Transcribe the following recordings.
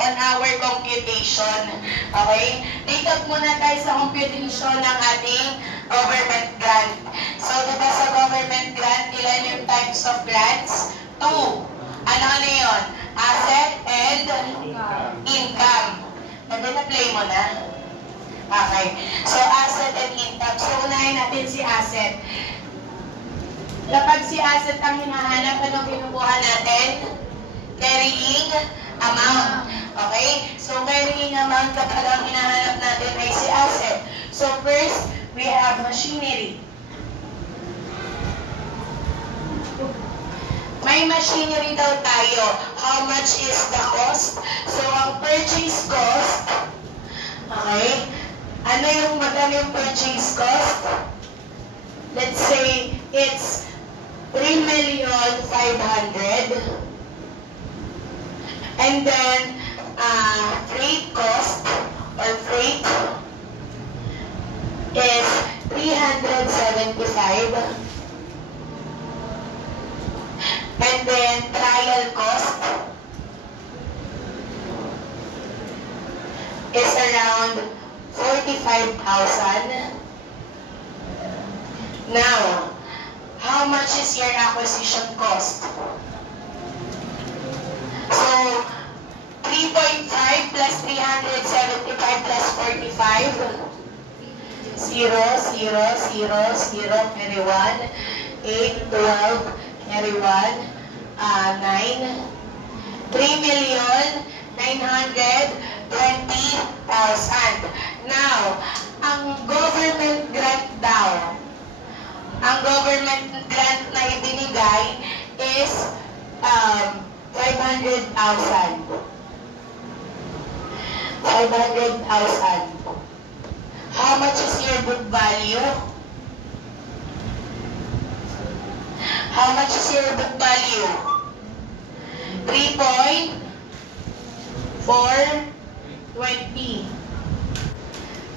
on our computation. Okay? Take out muna tayo sa computation ng ating government grant. So, diba sa government grant, ilan yung types of grants? 2. Ano yun? Asset and income. Na-play mo na? Okay. So, asset and income. So, unahin natin si asset. Kapag si asset ang hinahanap, anong kinukuha natin? Carrying amount. Okay? So, carrying amount kapag ang hinahanap natin ay si asset. So, first, we have machinery. May machinery daw tayo. How much is the cost? So, ang purchase cost, okay? Ano yung magkano yung purchase cost? Let's say, it's 3,500,000. And then, freight cost or freight is 375. And then, trial cost is around 45,000. Now, how much is your acquisition cost? So, 3.5 plus 375 plus 45. 0, 0, 0, 0, carry 1. 8, 12, carry 1. 9. 3,920,000. Now, ang government grant daw, ang government grant na ibinigay is 500,000. 500,000. How much is your book value? How much is your book value? 3.420.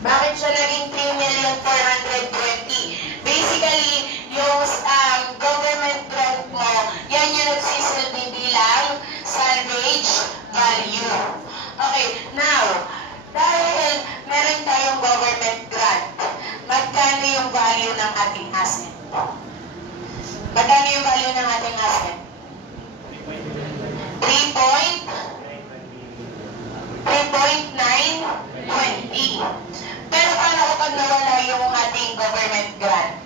Bakit siya naging 3,420,000? Basically, yung government grant mo, yan yung nagsisilbi bilang salvage value. Okay, now, dahil meron tayong government grant, magkano yung value ng ating asset? Magkano yung value ng ating asset? 3.920. Pero paano kapag nawala yung ating government grant?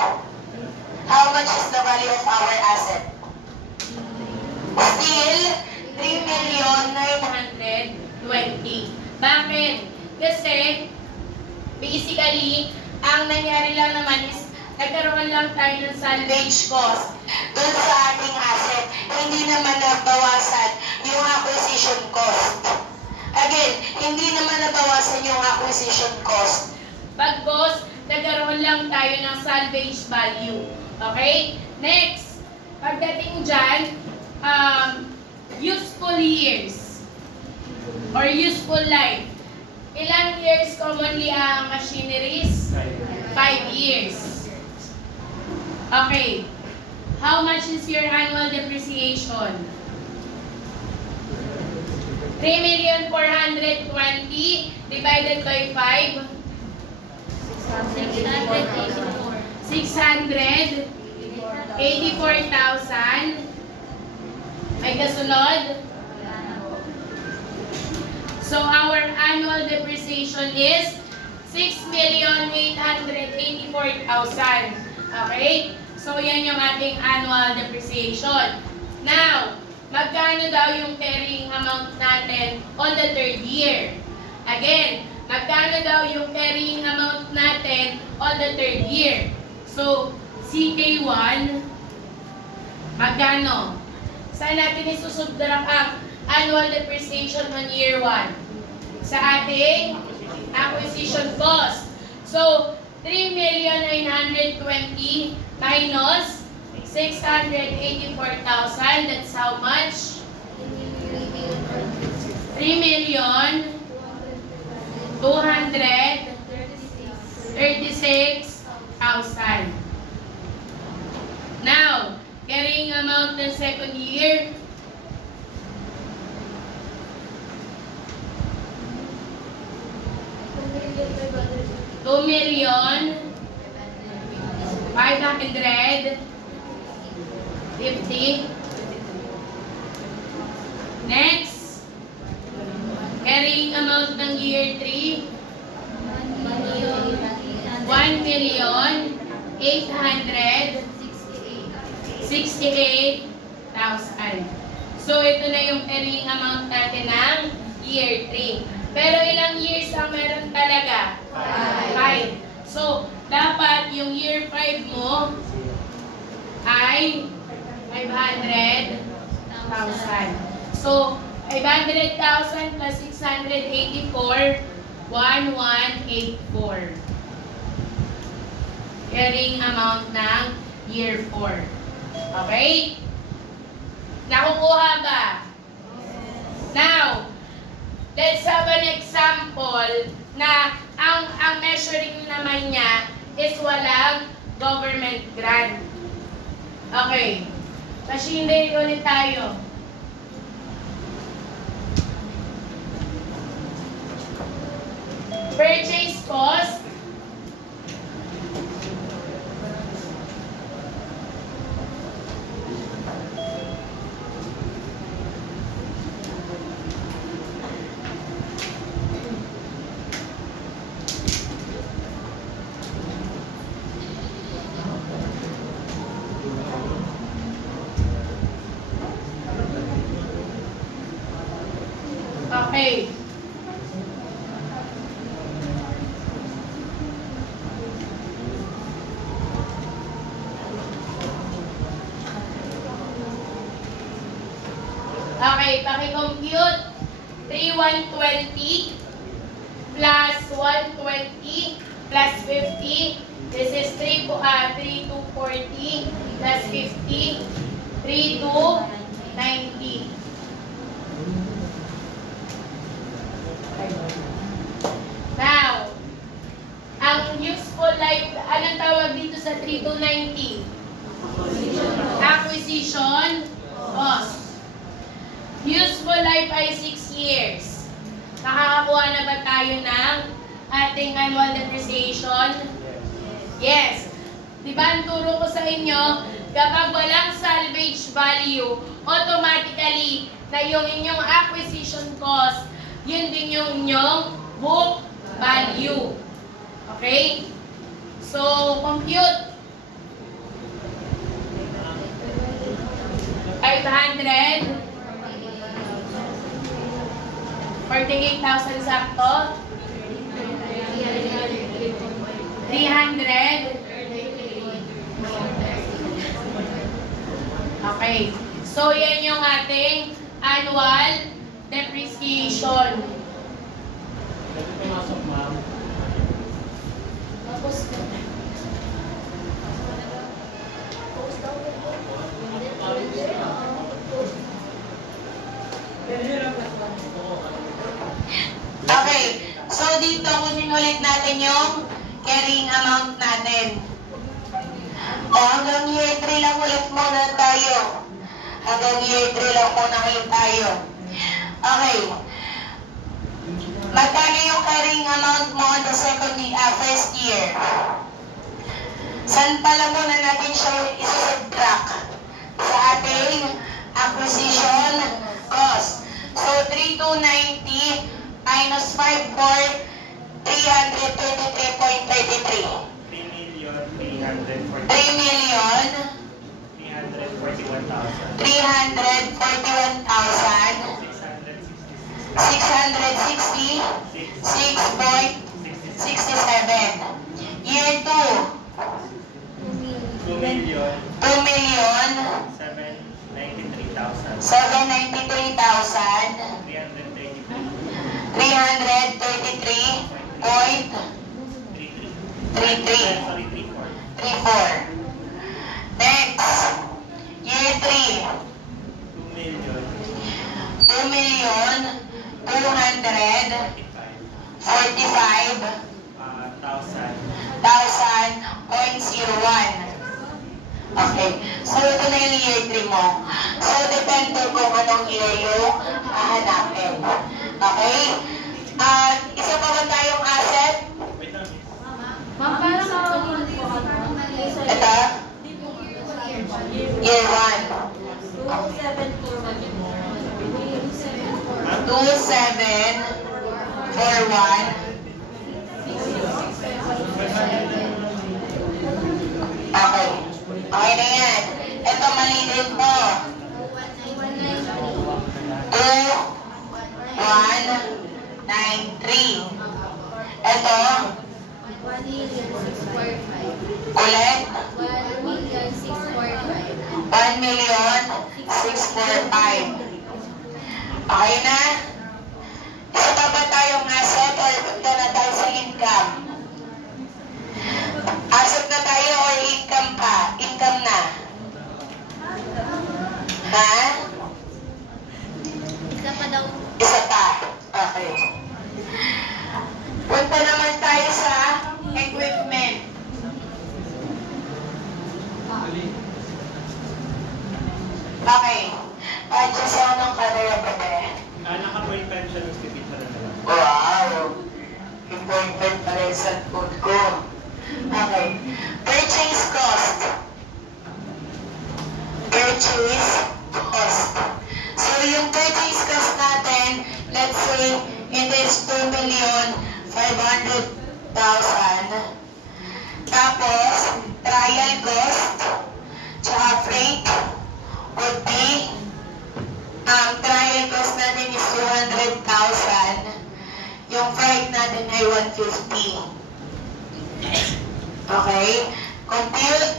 How much is the value of our asset? Still, 3,920,000. Bakit? Kasi, basically, ang nangyari lang naman is nagkaroon lang tayo ng salvage cost doon sa ating asset. Hindi naman nabawasan yung acquisition cost. Again, hindi naman nabawasan yung acquisition cost. Bagkos, nagkaroon lang tayo ng salvage value. Okay? Next, pagdating dyan, useful years or useful life. Ilang years commonly ang machineries? 5 years. Okay. How much is your annual depreciation? 3,420,000 divided by 5. 684,000. May kasunod? So, our annual depreciation is 6,884,000. Okay? So, yan yung ating annual depreciation. Now, magkano daw yung carrying amount natin on the 3rd year? Again, magkano daw yung carrying amount natin on the 3rd year? So, CK1, magkano? Saan natin isusubtract ang annual depreciation on year 1? Sa ating acquisition cost. So, 3,920,000 minus 684,000. That's how much? 3,236,000. Now, carrying amount ng 2nd year, 2,550,000. Next, carrying amount ng year 3, 1,868,000. So, ito na yung carrying amount natin ng year 3. Pero ilang years ang meron talaga? 5. So, dapat yung year 5 mo ay 500,000. So, 500,000 plus 684, 1,184. Carrying amount ng year 4. Okay? Nakukuha ba? Now, let's have an example na ang measuring naman niya is walang government grant. Okay. Machinery ulit tayo. Purchase cost. Okay. Okay, paki-compute. 3,120 plus 120 plus 50. This is 3,240 plus 50. 3,290. Now, ang useful life, anong tawag dito sa 3,290? Acquisition cost. Useful life ay 6 years. Nakakakuha na ba tayo ng ating annual depreciation? Yes. Diba ang turo ko sa inyo, kapag walang salvage value, automatically na yung inyong acquisition cost, yun din yung inyong book value. Okay? So, compute. 48,000 sakto. 300. Okay. So, yan yung ating annual depreciation. Okay, so dito kunin ulit natin yung carrying amount natin. O, hanggang year 3 lang ulit muna tayo. Hanggang year 3 lang muna ulit tayo. Okay. Magkano yung carrying amount mo on the first year? Saan pala muna natin siya isi-subtract? Sa ating acquisition cost. So, 3,290 minus 54, 323.33. 3,341,666.67. Year 2. 2,793,333.34. Next, year 3. 2,245,000.01. Okay. So, ito na yung year 3 mo. So, depende kung anong year yung hahanapin. Okay? Isa pa ba tayong asset? 2741. Okay. Okay na yan. Ito mali din po. 2193. Ito. Ulit. 1,645,000. Okay na? Isa pa ba tayong asset or punta na tayo sa income? Asset na tayo or income pa? Income na. Ha? Isa pa daw. Isa pa. Okay. Punta naman tayo sa equipment. Okay. Adjust ako ng camera pa eh. Naka-point siya ng stipid na lang. Wow! Important pala yung cellphone ko. Okay. Purchase cost. Purchase cost. So, yung purchase cost natin, let's say, it is 2,500,000. Tapos, trial cost, tsaka freight, would be, trial cost natin is 200,000. Yung freight natin ay 150. Okay? Compute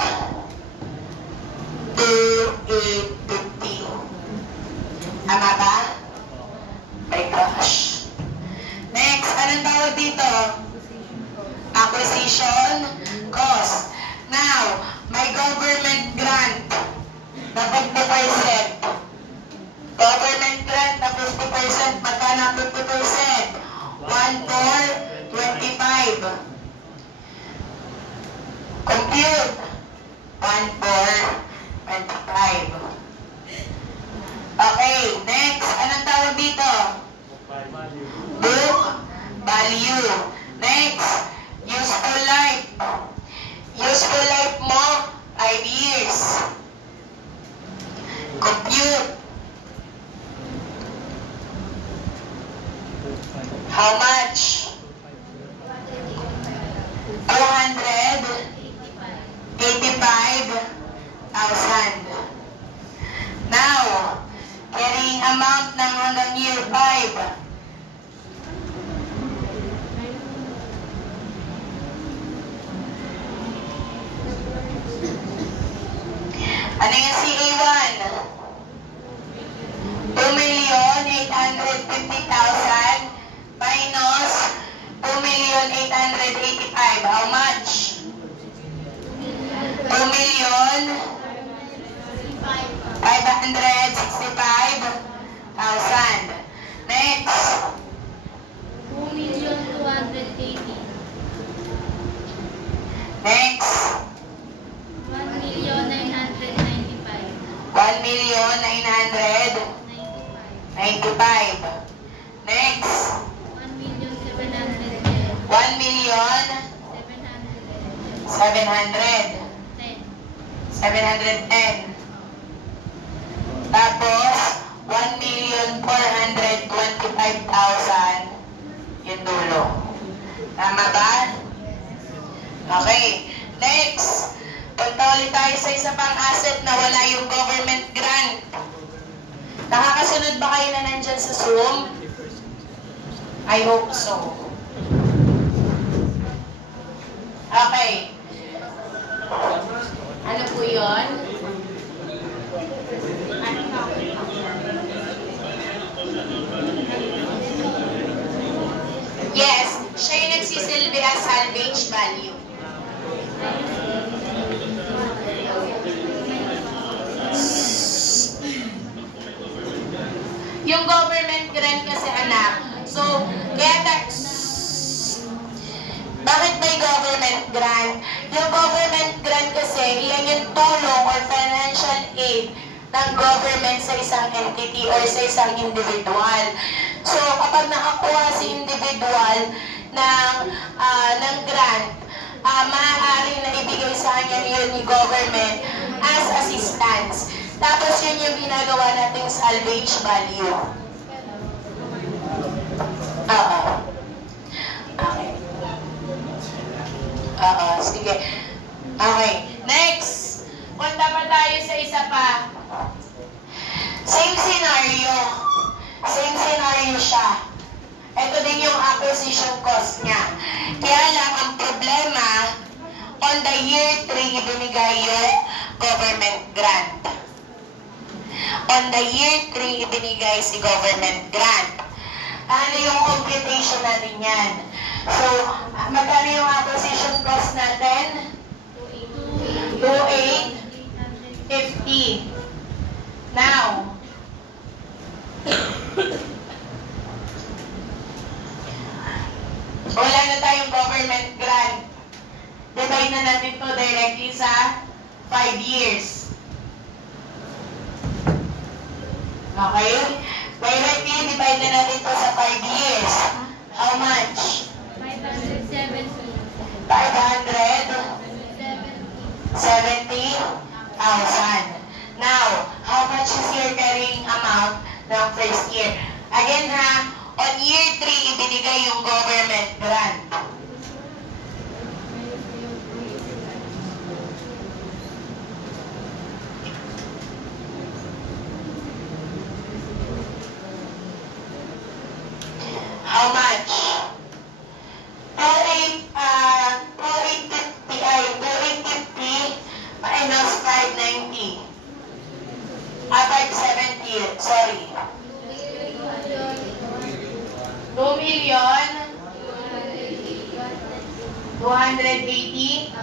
2,850. Tama ba? My gosh. Next, anong tawag dito? Acquisition cost. Now, may government grant na 50%. Government grant na 50%. Magkano ang 50%? 1,425. Compute. 1,425. Okay, next. Anong tawag dito? Book value. Next, useful life. Useful life mo, 5 years. Compute. How much? 285,000. Now, carrying amount ng hanggang year 5. Ano yung CA1? 2,850,000 minus 2,885,000. How much? 2,565,000. Next. 2,280,000. Next. 1,995,000. 1,995,000. Next. 1,710,000. 1,710,000. Tapos, 1,425,000 yung dulo. Tama ba? Okay. Next. Punta ulit tayo sa isa pang asset na wala yung government grant. Nakakasunod ba kayo na nandyan sa Zoom? I hope so. Okay. Ano po yun? Yes, siya yung nagsisilbi as salvage value. Yung government grant kasi anak, so, kaya bakit may government grant? Yung government grant kasi, yan yung tulong or financial aid ng government sa isang entity or sa isang individual. So, kapag nakakuha si individual ng grant, maaari na ibigay sa kanya yun ni government as assistance. Tapos yun yung ginagawa nating salvage value. acquisition cost niya. Kaya lang, ang problema, on the year 3, ibinigay yung government grant. On the year 3, ibinigay si government grant. Ano yung computation natin yan? So, magkano yung acquisition cost natin? 2,850. Now, wala na tayong government grant. Divide na natin to directly sa 5 years. Okay? Directly, divide na natin to sa 5 years. How much? 570,000. Now, how much is your carrying amount ng first year? Again ha, on year 3, ibinigay yung government grant. How much? 2,850 minus 590. 570, sorry. 2,280,000.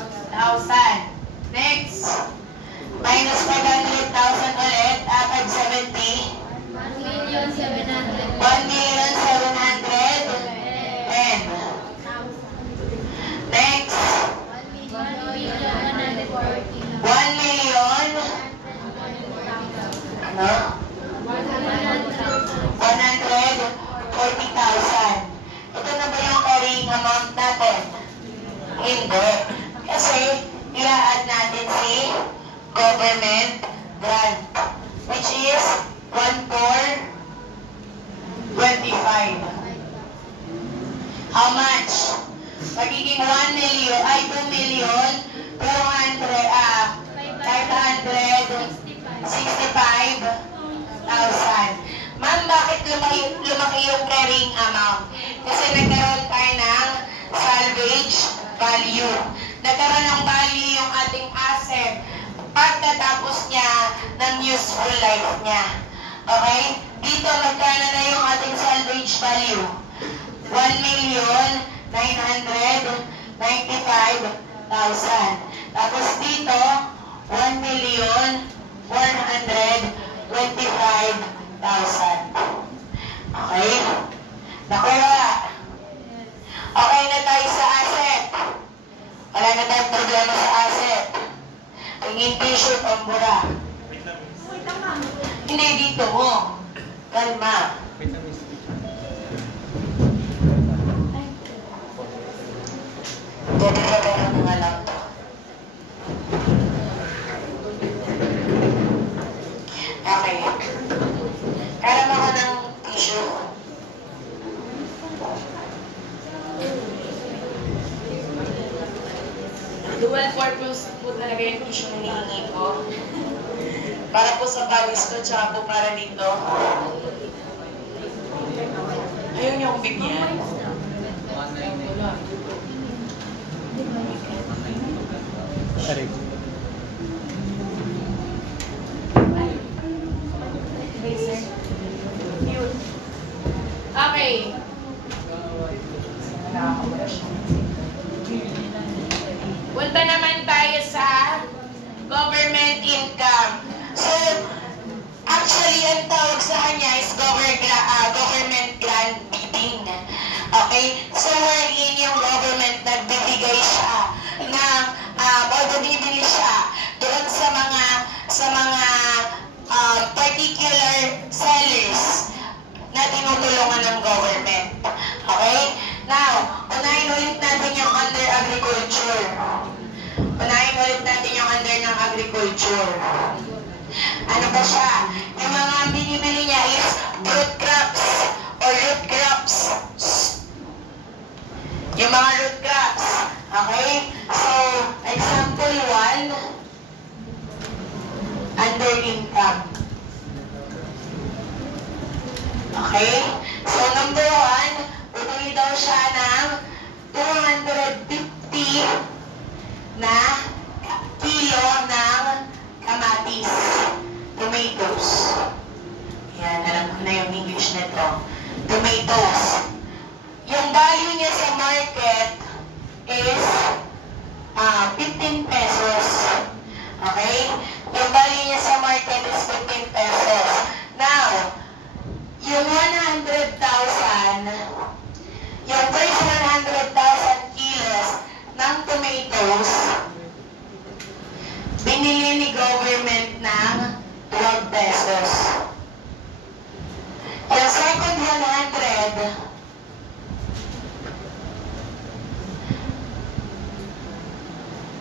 Next, minus 500,000 ulit, 570. 1,710,000. Next, 1,000,000. Ano? 140,000. Ito na ba yung carrying amount natin? Hindi. Kasi, i-add natin si government grant, which is 1,425. How much? Magiging 2,565,000. Ma'am, bakit lumaki yung carrying amount? Kasi nagkaroon tayo ng salvage value. Nagkaroon ng value yung ating asset pagkatapos niya ng useful life niya. Okay? Dito, magkano na yung ating salvage value? 1,995,000. Tapos dito, 1,425,000. Okay? Nakuha. Okay na tayo sa asset. Wala na tayong problema sa asset. Tingin t-shirt o bura. Hindi dito mo. Kalma. Dodododod na nga lang to. Okay. Karam ako ng tissue. Dual purpose po talaga yung tissue na hinihingi ko. Para po sa pawis ko, tsaka po para dito. Ayaw niyo akong bigyan. Sorry. Okay. Punta naman tayo sa government income. So, actually, ang tawag sa kanya is government grant bidding. Okay? So, wherein yung government nagbibigay siya ng, o bumibili siya doon sa mga particular sellers na tinutulungan ng government. Okay? Now, unahin ulit natin yung under agriculture. Unahin ulit natin yung under ng agriculture. Ano ba siya? Yung mga binibili niya is root crops or root crops. Yung mga root crops. Okay? So, example 1, under income. Okay? So, number 1, bumili daw siya na kilo ng kamatis, tomatoes. Yan, alam ko na yung English nito. Tomatoes. Yung value niya sa market is 15 pesos. Okay? Yung value niya sa market is 15 pesos. Now, yung 100,000, yung first 100,000 kilos ng tomatoes, binili ni government ng 12 pesos. Yung second 100,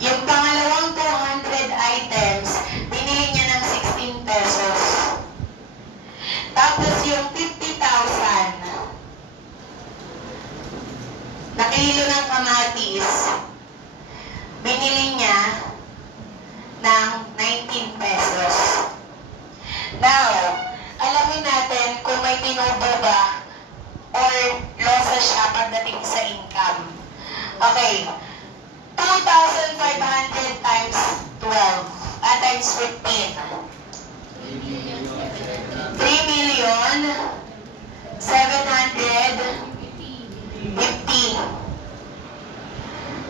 yung pangalawang 200 items, binili niya ng 16 pesos. Tapos yung 50,000 na kilo ng kamatis, binili niya ng 19 pesos. Now, alamin natin kung may tinubo ba or losses siya pagdating sa income. Okay. 2,500 times 12, times 15. 3,750,000.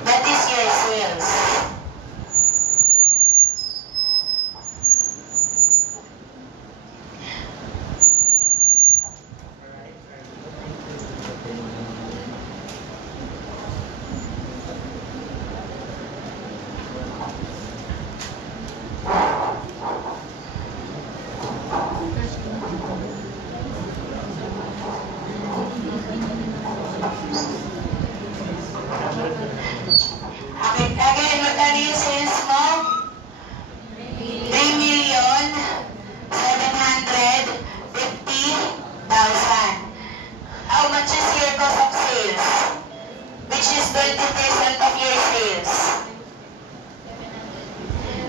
That is your sales. Again, magkano yung sales mo? 3,750,000. How much is your cost of sales? Which is 20% of your sales?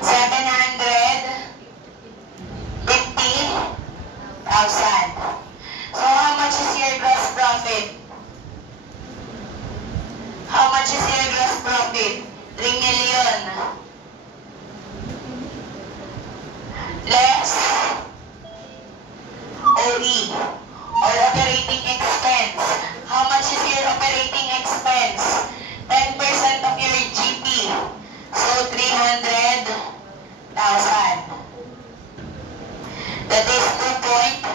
750,000. So how much is your gross profit? How much is your gross profit? 3 million. Less OE or operating expense. How much is your operating expense? 10% of your GP. So 300,000. That is 2.7.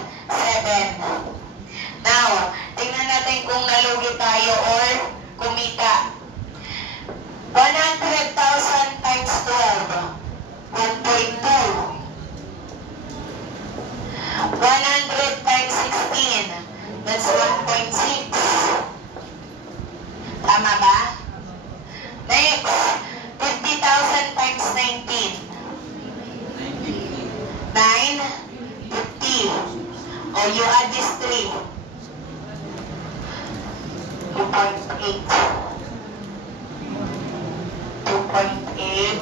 Now, tingnan natin kung nalugi tayo or kumita. 100,000 times 12, 1.2. 100 times 16, that's 1.6. Tama ba? Next, 50,000 times 19. 950. Oh, you add this 3. 2.8. 2.8.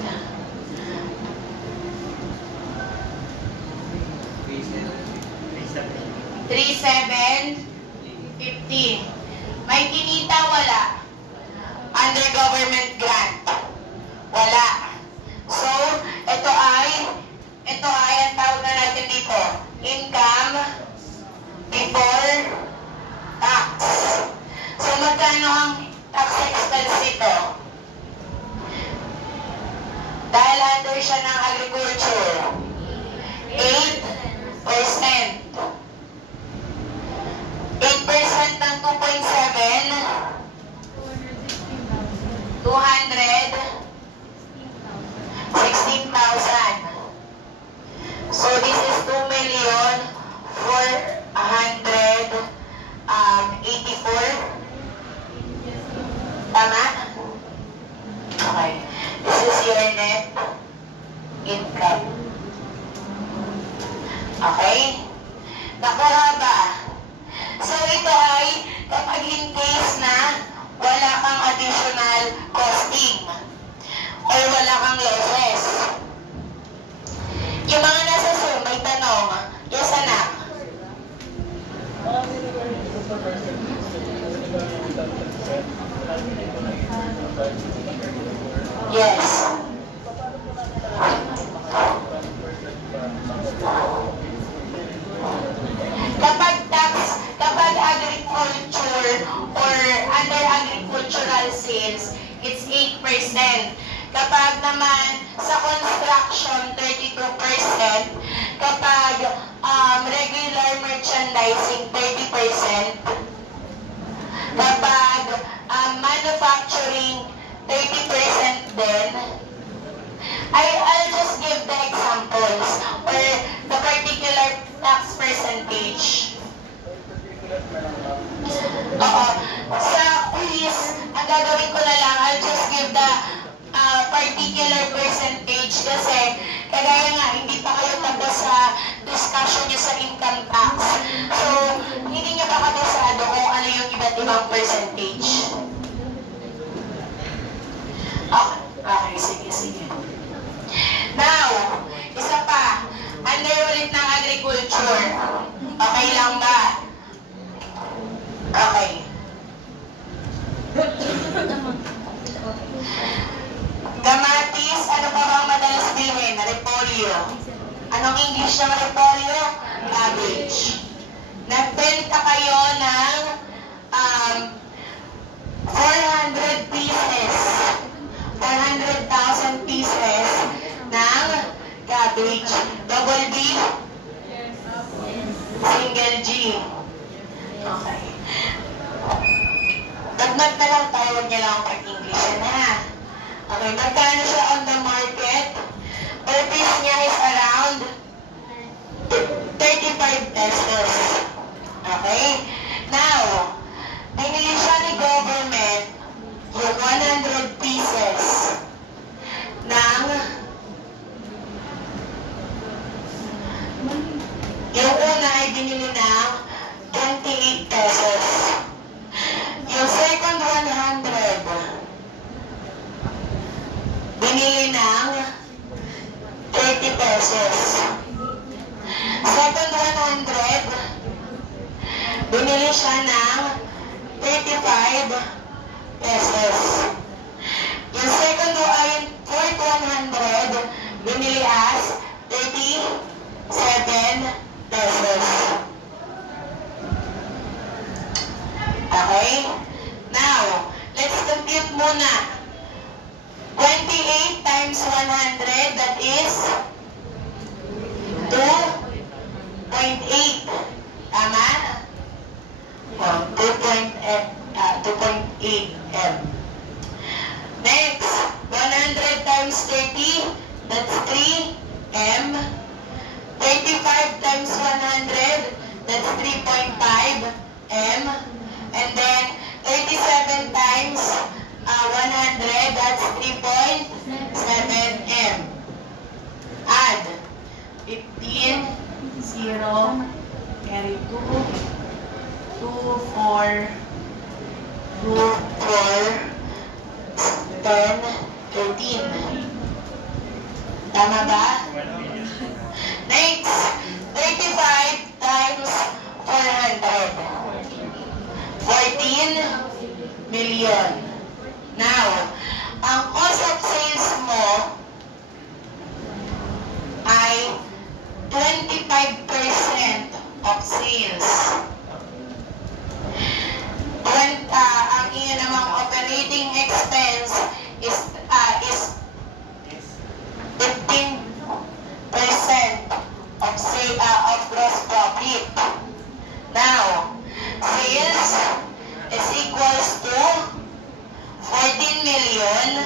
3,750. May kinita, wala. Under government grant, wala. So, ito ay ang tawag na natin dito, income before tax. So, magkano ang tax expense nito? Dahil under siya ng agriculture, 8%. 8% ng 2.7, 216,000. So this is 2,484,000. Tama? Okay. This is your net income. Okay? Nakuha ba? So ito ay kapag in case na wala kang additional costing or wala kang losses. Yung mga nasa Zoom, may tanong. Yes, anak? Yes. Kapag agriculture or under agricultural sales, it's 8%. Kapag naman sa construction, 32%. Kapag regular merchandising, 30%. Kapag manufacturing, 30% din. I'll just give the examples or the particular tax percentage. Oo. Sa quiz, ang gagawin ko na lang, I'll just give the particular percentage kasi kagaya nga, hindi pa kayo tapos sa discussion nyo sa income tax. So, hindi nyo pa kabisado kung ano yung iba't ibang percentage. Okay, sige. Now, isa pa, under ulit ng agriculture. Okay lang ba? Okay. Kamatis, ano pa bang madalas bilhin? Repolyo. Anong English ng repolyo? Cabbage. Nagbenta kayo ng 400 pieces. 400,000 pieces ng cabbage. Double B? Yes. Single G. Okay. Dagdag na lang tayo, huwag niya lang ang pag-English na. Okay, magkano siya on the market? Per piece niya is around 35 pesos. Okay? Now, binili siya ni government yung 100 pieces ng yung una ay binili ng 28 pesos. Yung second 100 binili ng 30 pesos. Second 100 binili siya ng 35 pesos. Yung second fourth 100 binili as 37 pesos. Okay? Now, let's compute muna. 28 times 100, that is 2.8. Tama? 2.8 M. Next, 100 times 30, that's 3 M. 35 times 100, that's 3.5 M. And then 37 times 100, that's 3.7 M. Add 15, 0, carry 2, 2, 4, 2, 4, 10, 13. Tama ba? Next, 35 times 400. 14 million. Now, ang cost of sales mo ay 25% of sales. Ang iyo namang operating expense is 15% of gross profit. Now, sales is equals to 14 million.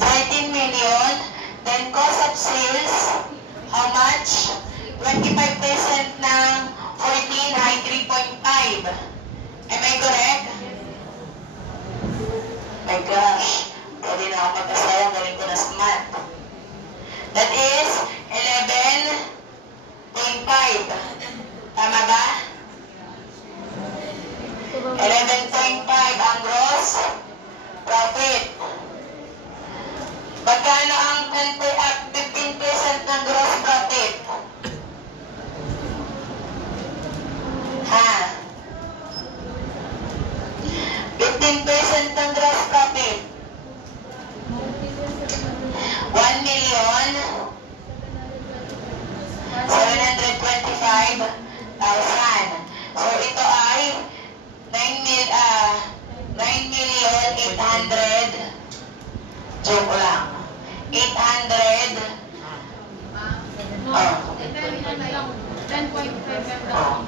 14 million. Then cost of sales, how much? 25% ng 14 ay 3.5. Am I correct? My gosh. Pwede na ako magkasaya. Galing ko na sa math. That is 11.5. Tama ba? 11.5 ang gross profit. Magkano ang 15% ng gross profit? Ha? 15% ng gross Joke lang. 800. Oh. 10.5. Oh.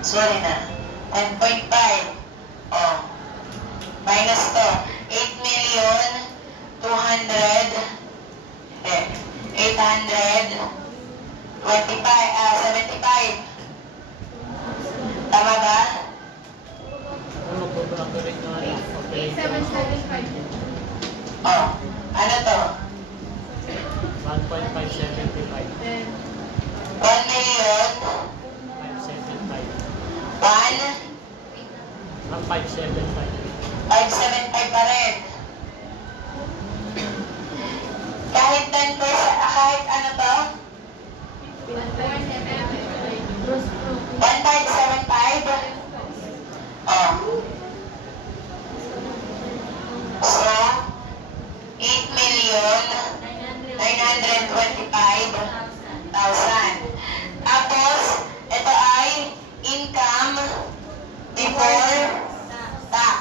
Sorry na. 10.5. Oh. Minus to. 8,200,000. Eh. 75. Tama ba? Ano mag-operate na rin? 8775. Oh. Ano to? 1.575. 1,000,000. 575. 575. 575 pa rin. Kahit 10%, kahit ano to? 1,575? Oh. So, 8,925,000. Tapos, ito ay income before tax.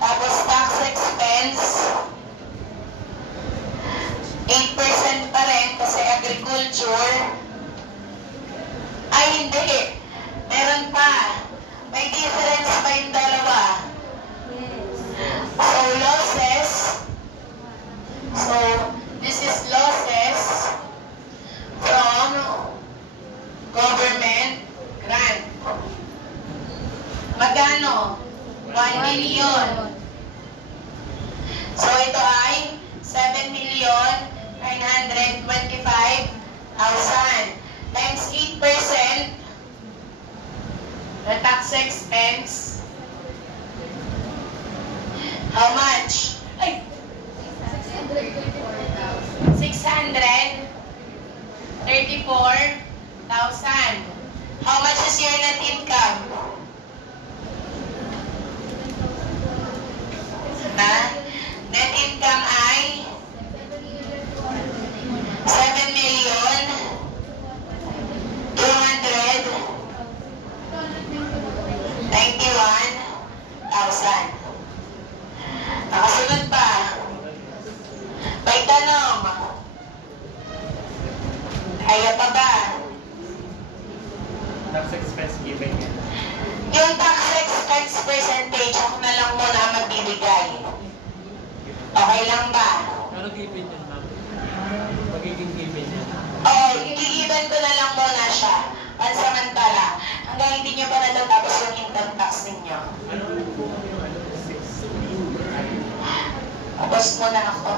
Tapos, tax expense, 8% pa rin kasi agriculture. Ay, hindi. Meron pa. May difference pa yung dalawa. So, losses. So, this is losses from government grant. Magkano? 1 million. So, ito ay 7,925,000 times 8% the tax expense. How much? Ay! 634,000. How much is your net income? Ha? Net income ay 7,291,000. Nakasunod pa. May tanong. Kaya pa ba? Tax expense given yan. Yung tax expense percentage, ako na lang muna ang magbibigay. Okay lang ba? Pero given yan, ma'am. Magiging given yan. Oo, i-given ko na lang muna siya. Pansamantala. Hanggang hindi nyo pa natatapos yung income tax ninyo. Ano po yung 6? Tapos muna ako.